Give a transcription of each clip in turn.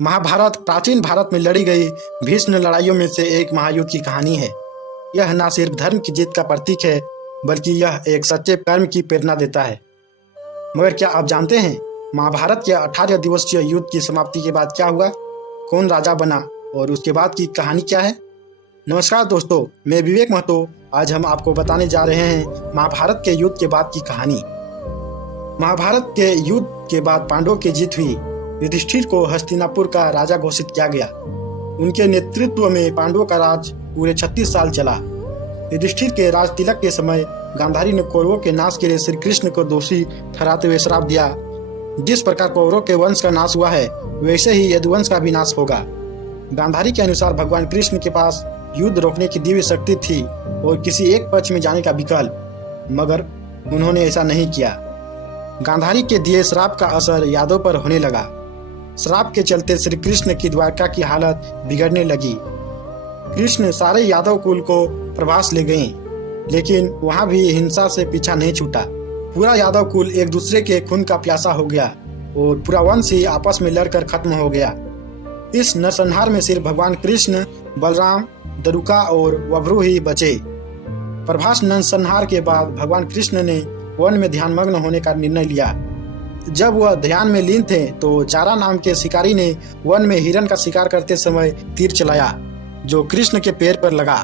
महाभारत प्राचीन भारत में लड़ी गई भीष्म लड़ाइयों में से एक महायुद्ध की कहानी है। यह न सिर्फ धर्म की जीत का प्रतीक है, बल्कि यह एक सच्चे कर्म की प्रेरणा देता है। मगर क्या आप जानते हैं, महाभारत के 18 दिवसीय युद्ध की समाप्ति के बाद क्या हुआ? कौन राजा बना और उसके बाद की कहानी क्या है? नमस्कार दोस्तों, मैं विवेक महतो। आज हम आपको बताने जा रहे हैं महाभारत के युद्ध के बाद की कहानी। महाभारत के युद्ध के बाद पांडवों की जीत हुई। युधिष्ठिर को हस्तिनापुर का राजा घोषित किया गया। उनके नेतृत्व में पांडवों का राज पूरे 36 साल चला। युधिष्ठिर के राज तिलक के समय गांधारी ने कौरवों के नाश के लिए श्री कृष्ण को दोषी ठहराते हुए श्राप दिया। जिस प्रकार कौरवों के वंश का नाश हुआ है, वैसे ही यदुवंश का भी नाश होगा। गांधारी के अनुसार भगवान कृष्ण के पास युद्ध रोकने की दिव्य शक्ति थी और किसी एक पक्ष में जाने का विकल्प, मगर उन्होंने ऐसा नहीं किया। गांधारी के दिए श्राप का असर यादव पर होने लगा। श्राप के चलते श्री कृष्ण की द्वारका की हालत बिगड़ने लगी। कृष्ण सारे यादव कुल को प्रवास ले गए, लेकिन वहां भी हिंसा से पीछा नहीं छूटा। पूरा यादव कुल एक दूसरे के खून का प्यासा हो गया और पूरा वंश ही आपस में लड़कर खत्म हो गया। इस नरसंहार में सिर्फ भगवान कृष्ण, बलराम, दरुका और वभ्रु ही बचे। प्रभास नरसंहार के बाद भगवान कृष्ण ने वन में ध्यानमग्न होने का निर्णय लिया। जब वह ध्यान में लीन थे तो जारा नाम के शिकारी ने वन में हिरण का शिकार करते समय तीर चलाया, जो कृष्ण के पैर पर लगा।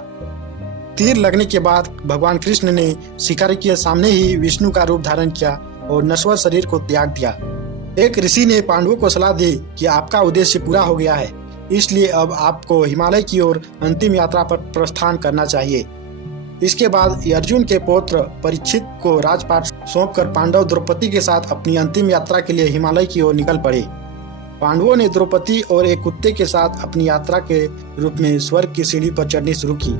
तीर लगने के बाद भगवान कृष्ण ने शिकारी के सामने ही विष्णु का रूप धारण किया और नश्वर शरीर को त्याग दिया। एक ऋषि ने पांडवों को सलाह दी कि आपका उद्देश्य पूरा हो गया है, इसलिए अब आपको हिमालय की ओर अंतिम यात्रा पर प्रस्थान करना चाहिए। इसके बाद अर्जुन के पौत्र परीक्षित को राजपाट सौंपकर पांडव द्रौपदी के साथ अपनी अंतिम यात्रा के लिए हिमालय की ओर निकल पड़े। पांडवों ने द्रौपदी और एक कुत्ते के साथ अपनी यात्रा के रूप में स्वर्ग की सीढ़ी पर चढ़नी शुरू की।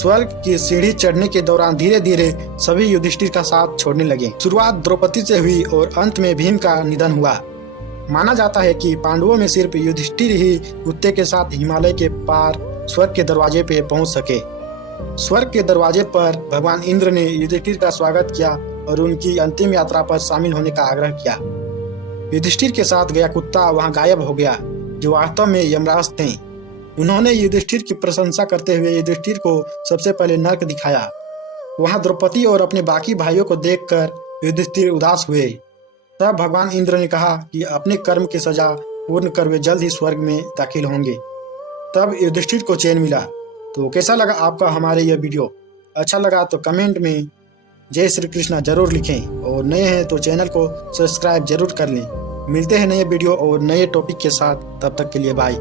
स्वर्ग की सीढ़ी चढ़ने के दौरान धीरे धीरे सभी युधिष्ठिर का साथ छोड़ने लगे। शुरुआत द्रौपदी से हुई और अंत में भीम का निधन हुआ। माना जाता है कि पांडवों में सिर्फ युधिष्ठिर ही कुत्ते के साथ हिमालय के पार स्वर्ग के दरवाजे पे पहुंच सके। स्वर्ग के दरवाजे पर भगवान इंद्र ने युधिष्ठिर का स्वागत किया और उनकी अंतिम यात्रा पर शामिल होने का आग्रह किया। युधिष्ठिर के साथ गया कुत्ता वहां गायब हो गया, जो वास्तव में यमराज थे। उन्होंने युधिष्ठिर की प्रशंसा करते हुए युधिष्ठिर को सबसे पहले नर्क दिखाया। वहां द्रौपदी और अपने बाकी भाइयों को देखकर युधिष्ठिर उदास हुए। तब भगवान इंद्र ने कहा कि अपने कर्म की सजा पूर्ण कर वे जल्द ही स्वर्ग में दाखिल होंगे। तब युधिष्ठिर को चैन मिला। तो कैसा लगा आपका हमारे यह वीडियो? अच्छा लगा तो कमेंट में जय श्री कृष्णा जरूर लिखें और नए हैं तो चैनल को सब्सक्राइब जरूर कर लें। मिलते हैं नए वीडियो और नए टॉपिक के साथ, तब तक के लिए बाय।